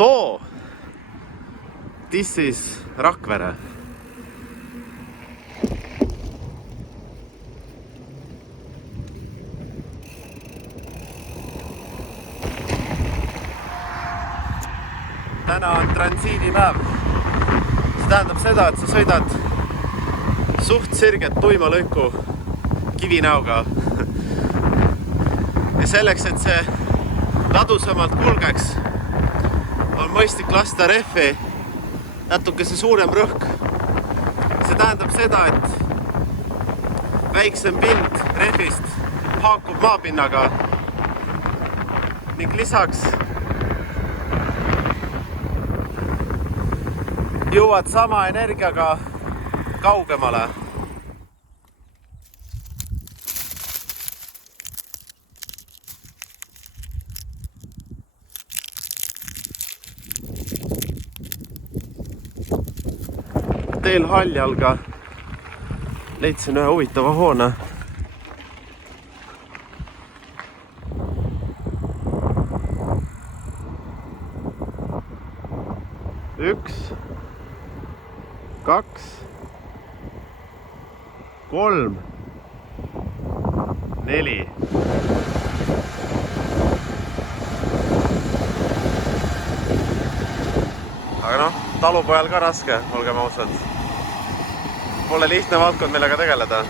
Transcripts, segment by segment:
So, this is Rakvere. Täna on transiidipäev. See tähendab seda, et sa sõidad suht sirget tuima lõiku kivinäoga. Ja selleks, et see ladusamalt kulgeks, on mõistlik lasta rehvi natukese suurem rõhk. See tähendab seda, et väiksem pind rehvist haakub maapinnaga ning lisaks jõuad sama energiaga kaugemale. Teel Haljalga leidsin ühe huvitava hoone. Üks, kaks, kolm, neli. Aga noh, talupojal ka raske, olgem ausad. Pole lihtne valdkond, millega tegeleda.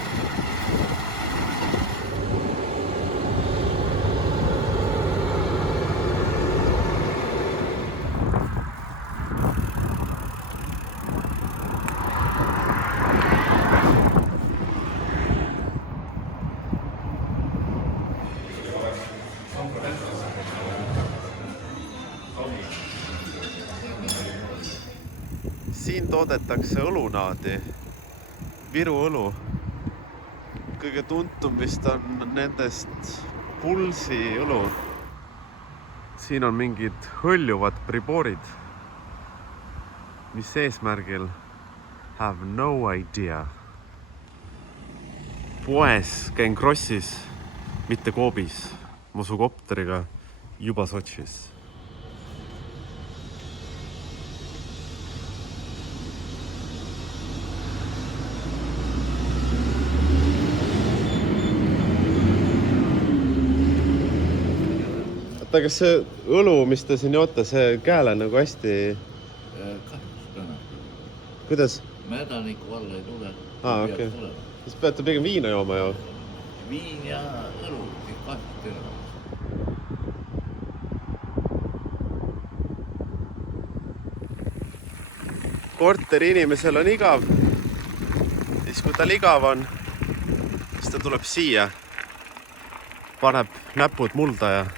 Siin toodetakse õlunaadi, Viru õlu. Kõige tuntum vist on nendest Pulsi õlu. Siin on mingid hõljuvad priboorid, mis eesmärgil have no idea. Poes käin Krossis, mitte Koobis, musukopteriga juba Sotšis. Aga kas see õlu, mis te siin joote, see käele nagu hästi... Kuidas? Mädaniku alla ei tule. Okei. Siis peate pigem viina jooma ju? Viin ja õlu, kahvit üle. Korteri inimesel on igav. Siis kui tal igav on, siis ta tuleb siia. Paneb näpud mulda ja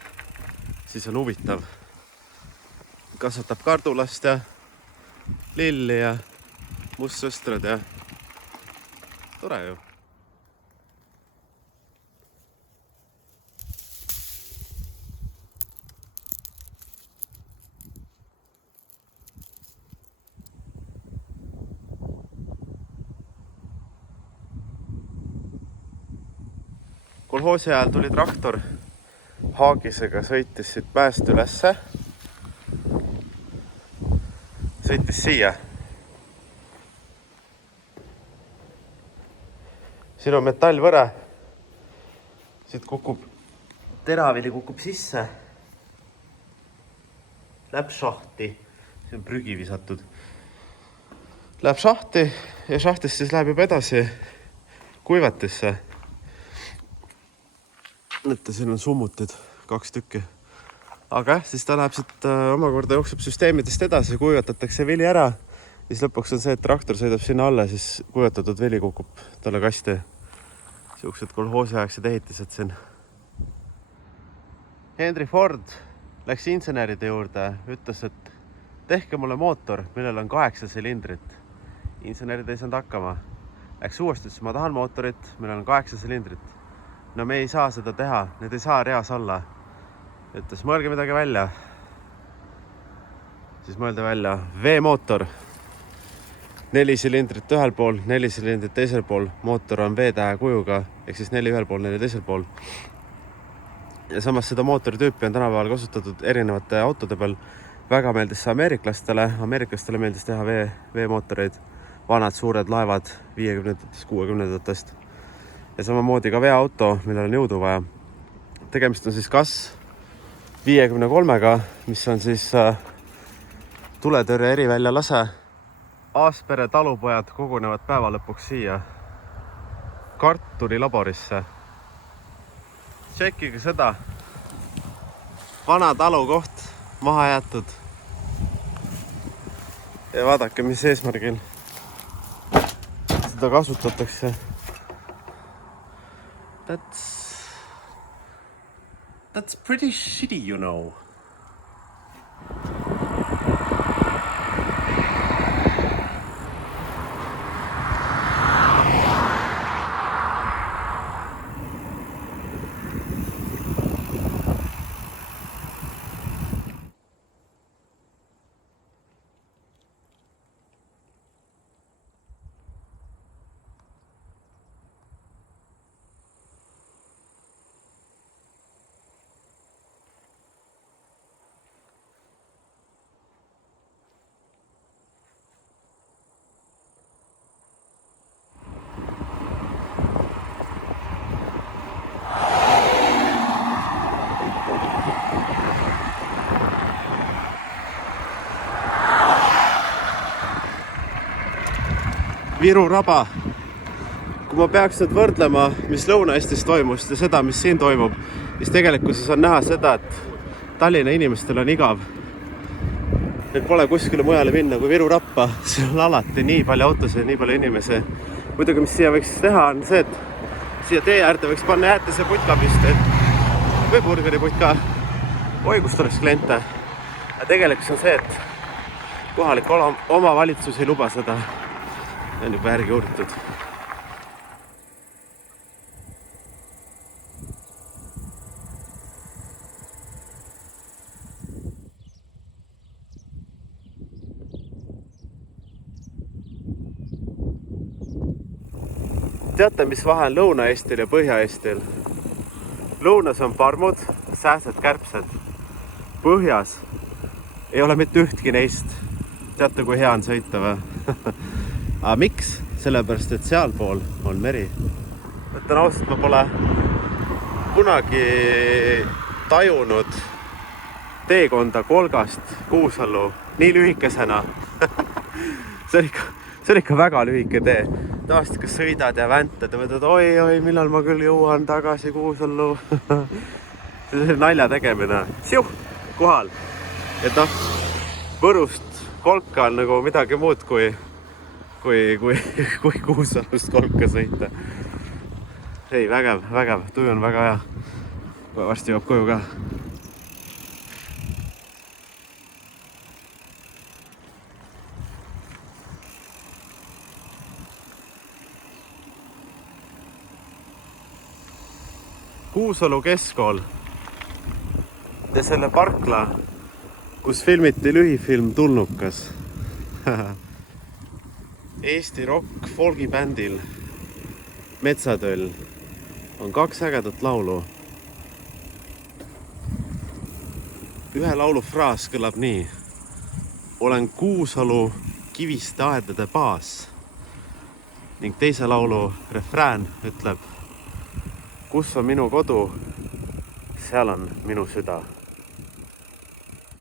siis on huvitav. Kasvatab kardulast ja lilli ja mustsõstrad ja tore ju. Kolhoosi ajal tuli traktor haagisega, sõitis siit mäest ülesse. Sõitis siia. Siin on metallvõre. Siit kukub, teravili kukub sisse. Läheb šahti. See on prügi visatud. Läheb šahti ja šahtist siis läheb juba edasi kuivatisse. Näete, siin on summutid, 2 tükki. Aga siis ta läheb siit omakorda jookseb süsteemidest edasi, kuivatatakse vili ära. Siis lõpuks on see, et traktor sõidab sinna alla, siis kuivatatud vili kukub talle kasti. Siuksed kolhoosiaegsed ehitised siin. Henry Ford läks inseneride juurde, ütles, et tehke mulle mootor, millel on 8 silindrit. Insenerid ei saanud hakkama. Läks uuesti, ütles, ma tahan mootorit, millel on 8 silindrit. No me ei saa seda teha, need ei saa reas olla. Ütles, mõelge midagi välja. Siis mõelda välja V-mootor. 4 silindrit ühel pool, 4 silindrit teisel pool. Mootor on V-tähe kujuga, ehk siis 4 ühel pool, 4 teisel pool. Ja samas seda mootoritüüpi on tänapäeval kasutatud erinevate autode peal väga meeldis see ameeriklastele meeldis teha veemootoreid, vanad suured laevad 50-ndatest, 60-ndatest ja samamoodi ka veeauto, millel on jõudu vaja. Tegemist on siis kas 53-ga, mis on siis tuletõrje erivälja lase. Aaspere talupojad kogunevad päeva lõpuks siia kartulilaborisse. Tšekkige seda. Vana talukoht, maha jäetud. Ja vaadake, mis eesmärgil seda kasutatakse. That's pretty shitty, you know. Viru raba. Kui ma peaks nüüd võrdlema, mis Lõuna-Eestis toimus ja seda, mis siin toimub, siis tegelikkuses on näha seda, et Tallinna inimestel on igav. Neil pole kuskile mujale minna kui Viru rappa. Siin on alati nii palju autosid, nii palju inimesi. Muidugi, mis siia võiks teha, on see, et siia tee äärde võiks panna jäätise putka piste või burgeriputka. Oi, kust oleks kliente. Ja tegelikkus on see, et kohalik omavalitsus ei luba seda. On juba järgi uuritud. Teate, mis vahe on Lõuna-Eestil ja Põhja-Eestil? Lõunas on parmud, sääsed, kärbsed. Põhjas ei ole mitte ühtki neist. Teate, kui hea on sõita või? Aga miks? Sellepärast, et sealpool on meri. Võtan ausalt, ma pole kunagi tajunud teekonda Kolgast Kuusallu nii lühikesena. See on ikka väga lühike tee. Tavaliselt, kas sõidad ja väntad ja mõtled, oi, millal ma küll jõuan tagasi Kuusallu. See on nalja tegemine. Siuh, kohal. Et Võrust Kolka on nagu midagi muud kui Kuusallust Kolka sõita. Ei, vägev. Tuju on väga hea. Varsti jõuab koju ka. Kuusalu keskkool ja selle parkla, kus filmiti lühifilm Tulnukas. Eesti rock folgibändil Metsatöll on 2 ägedat laulu. Ühe laulu fraas kõlab nii. Olen Kuusalu kiviste aedade baas. Ning teise laulu refrään ütleb, kus on minu kodu, seal on minu süda.